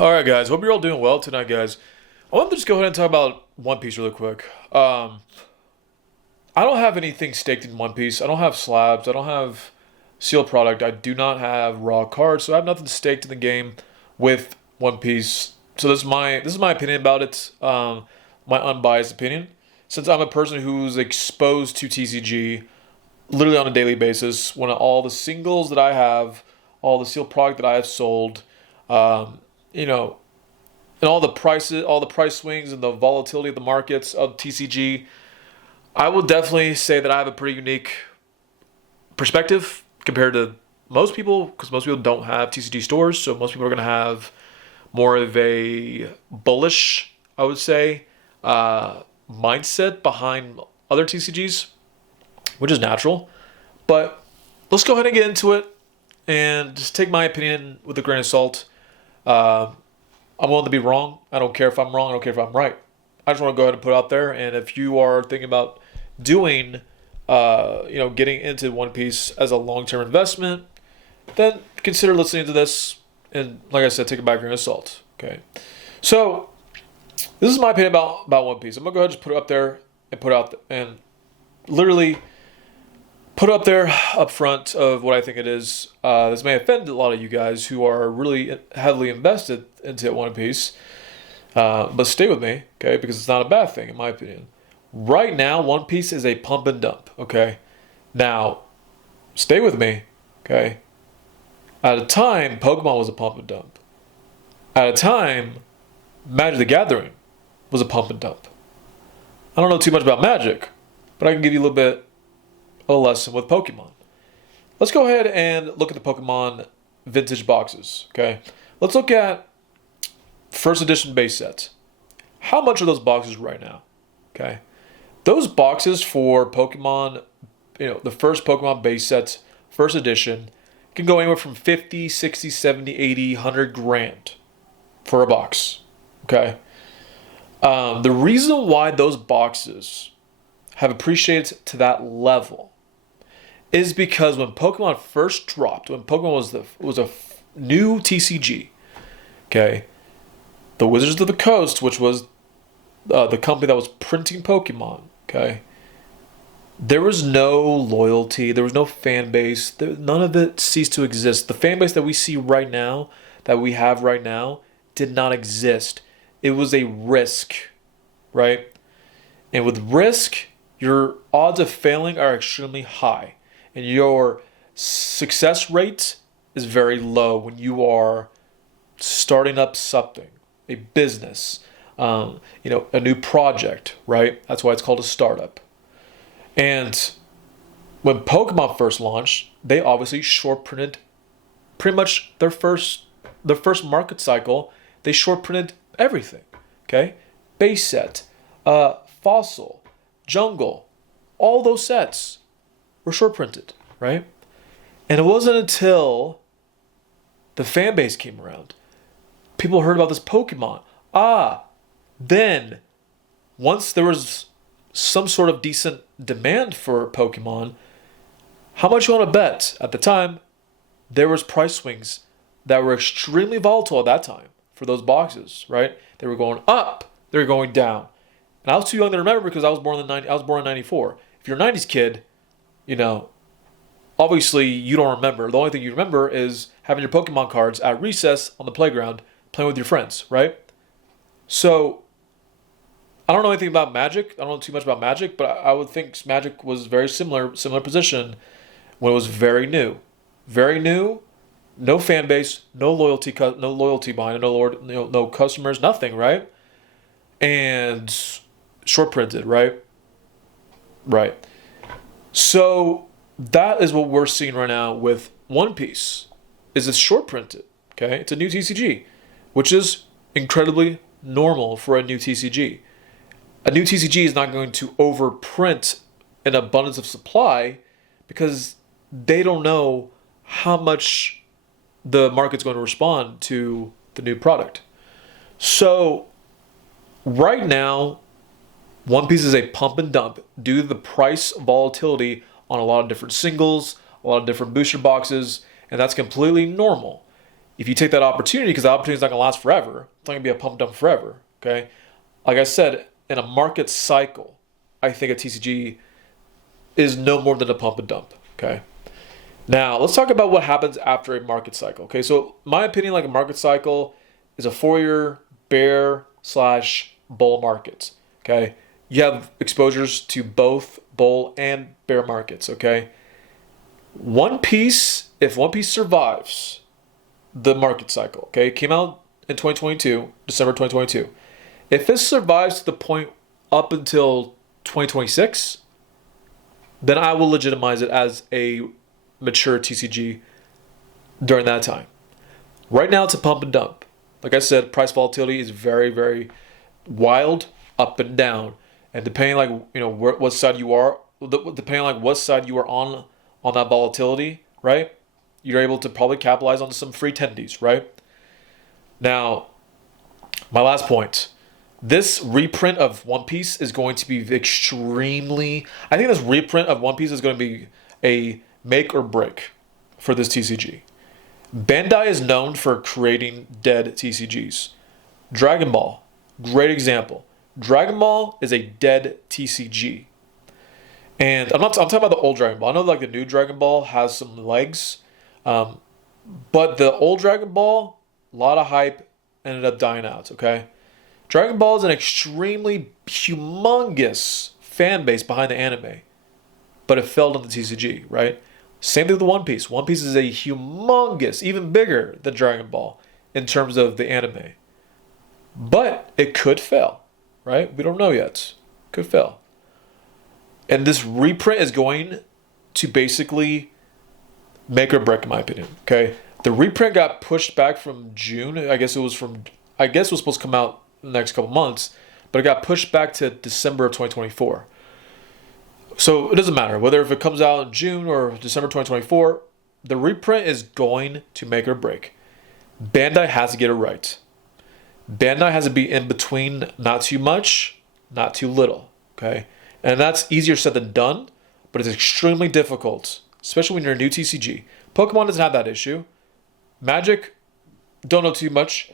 All right, guys. Hope you're all doing well tonight, guys. I want to just go ahead and talk about One Piece really quick. I don't have anything staked in One Piece. I don't have slabs. I don't have sealed product. I do not have raw cards, so I have nothing staked in the game with One Piece. So this is my opinion about it. My unbiased opinion. Since I'm a person who's exposed to TCG literally on a daily basis, when all the singles that I have, all the sealed product that I have sold, you know, and all the prices, all the price swings and the volatility of the markets of TCG, I will definitely say that I have a pretty unique perspective compared to most people, because most people don't have TCG stores, so most people are going to have more of a bullish, I would say, mindset behind other TCGs, which is natural. But let's go ahead and get into it and just take my opinion with a grain of salt. I'm willing to be wrong. I don't care if I'm wrong. I don't care if I'm right. I just want to go ahead and put it out there. And if you are thinking about doing, getting into One Piece as a long-term investment, then consider listening to this. And like I said, take it by a grain of salt. Okay. So this is my opinion about One Piece. I'm gonna go ahead and just put it up there and put out and literally put up there up front of what I think it is. This may offend a lot of you guys who are really heavily invested into One Piece, but stay with me, okay? Because it's not a bad thing in my opinion. Right now, One Piece is a pump and dump, okay? Now, stay with me, okay? At a time, Pokemon was a pump and dump. At a time, Magic the Gathering was a pump and dump. I don't know too much about Magic, but I can give you a little bit of a lesson with Pokemon. Let's go ahead and look at the Pokemon vintage boxes, okay? Let's look at first edition base sets. How much are those boxes right now? Okay. Those boxes for Pokemon, the first Pokemon base sets, first edition, can go anywhere from 50, 60, 70, 80, 100 grand for a box. Okay. The reason why those boxes have appreciated to that level is because when Pokemon first dropped, when Pokemon was a new TCG, okay, the Wizards of the Coast, which was the company that was printing Pokemon, okay, there was no loyalty, there was no fan base, none of it ceased to exist. The fan base that we see right now, that we have right now, did not exist. It was a risk, right? And with risk, your odds of failing are extremely high, and your success rate is very low when you are starting up something, a business, a new project, right? That's why it's called a startup. And when Pokemon first launched, they obviously short printed pretty much their first market cycle. They short printed everything, okay? Base set, fossil, jungle, all those sets were short printed, right? And it wasn't until the fan base came around, people heard about this Pokemon. Then once there was some sort of decent demand for Pokemon, how much you want to bet? At the time, there was price swings that were extremely volatile at that time for those boxes, right? They were going up, they were going down. And I was too young to remember because I was born in '94. If you're a '90s kid, obviously you don't remember. The only thing you remember is having your Pokemon cards at recess on the playground playing with your friends, right? So I don't know anything about Magic. I don't know too much about Magic, but I would think Magic was very similar position when it was very new. Very new, no fan base, no loyalty behind it, no customers, nothing, right? And short printed, right? Right. So that is what we're seeing right now with One Piece. Is it's short printed, okay? It's a new TCG, which is incredibly normal for a new TCG. A new TCG is not going to overprint an abundance of supply because they don't know how much the market's going to respond to the new product. So right now, One Piece is a pump and dump due to the price volatility on a lot of different singles, a lot of different booster boxes, and that's completely normal. if you take that opportunity, because the opportunity is not going to last forever, it's not going to be a pump dump forever. Okay, like I said, in a market cycle, I think a TCG is no more than a pump and dump. Okay. Now let's talk about what happens after a market cycle. Okay, so my opinion, like a market cycle, is a 4-year bear / bull market. Okay, you have exposures to both bull and bear markets. Okay, One Piece, if One Piece survives the market cycle, okay, it came out in 2022, December 2022. If this survives to the point up until 2026, then I will legitimize it as a mature TCG during that time. Right now, it's a pump and dump. Like I said, price volatility is very, very wild, up and down, and depending like what side you are, depending like what side you are on that volatility, right? You're able to probably capitalize on some free tendies, right? Now, my last point. This reprint of One Piece is going to be extremely... I think this reprint of One Piece is going to be a make or break for this TCG. Bandai is known for creating dead TCGs. Dragon Ball, great example. Dragon Ball is a dead TCG. And I'm talking about the old Dragon Ball. I know like the new Dragon Ball has some legs. But the old Dragon Ball, a lot of hype, ended up dying out, okay? Dragon Ball is an extremely humongous fan base behind the anime, but it failed on the TCG, right? Same thing with One Piece. One Piece is a humongous, even bigger than Dragon Ball in terms of the anime. But it could fail, right? We don't know yet. Could fail. And this reprint is going to basically make or break, in my opinion, okay? The reprint got pushed back from June. I guess it was supposed to come out the next couple months, but it got pushed back to December of 2024. So it doesn't matter whether if it comes out in June or December 2024, the reprint is going to make or break. Bandai has to get it right. Bandai has to be in between, not too much, not too little, okay? And that's easier said than done, but it's extremely difficult, especially when you're a new TCG. Pokemon doesn't have that issue. Magic, don't know too much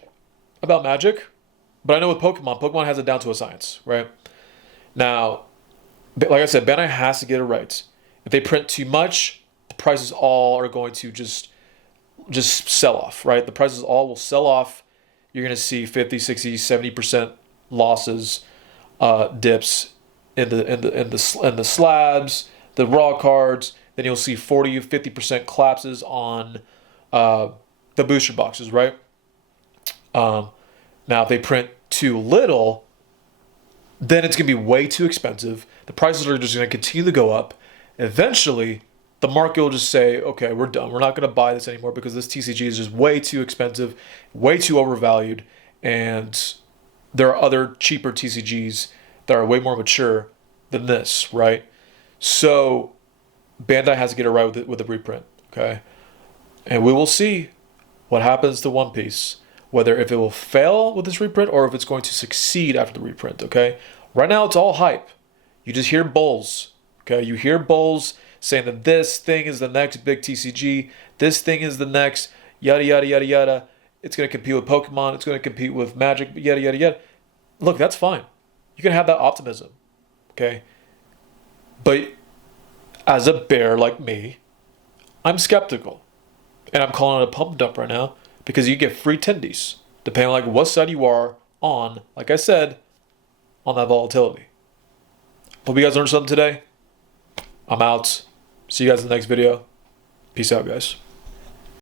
about Magic, but I know with Pokemon has it down to a science, right? Now, like I said, Bandai has to get it right. If they print too much, the prices all are going to just sell off, right? The prices all will sell off. You're going to see 50, 60, 70% losses, dips in the slabs, the raw cards. Then you'll see 40, 50% collapses on the booster boxes, right? Now, if they print too little, then it's going to be way too expensive. The prices are just going to continue to go up. Eventually, the market will just say, okay, we're done. We're not going to buy this anymore because this TCG is just way too expensive, way too overvalued, and there are other cheaper TCGs that are way more mature than this, right? So Bandai has to get it right with the reprint, okay? And we will see what happens to One Piece, whether if it will fail with this reprint or if it's going to succeed after the reprint, okay? Right now, it's all hype. You just hear bulls, okay? You hear bulls saying that this thing is the next big TCG, this thing is the next yada, yada, yada, yada. It's going to compete with Pokemon, it's going to compete with Magic, yada, yada, yada. Look, that's fine. You can have that optimism, okay? But as a bear like me, I'm skeptical. And I'm calling it a pump dump right now because you get free tendies, depending on like what side you are on, like I said, on that volatility. Hope you guys learned something today. I'm out. See you guys in the next video. Peace out, guys.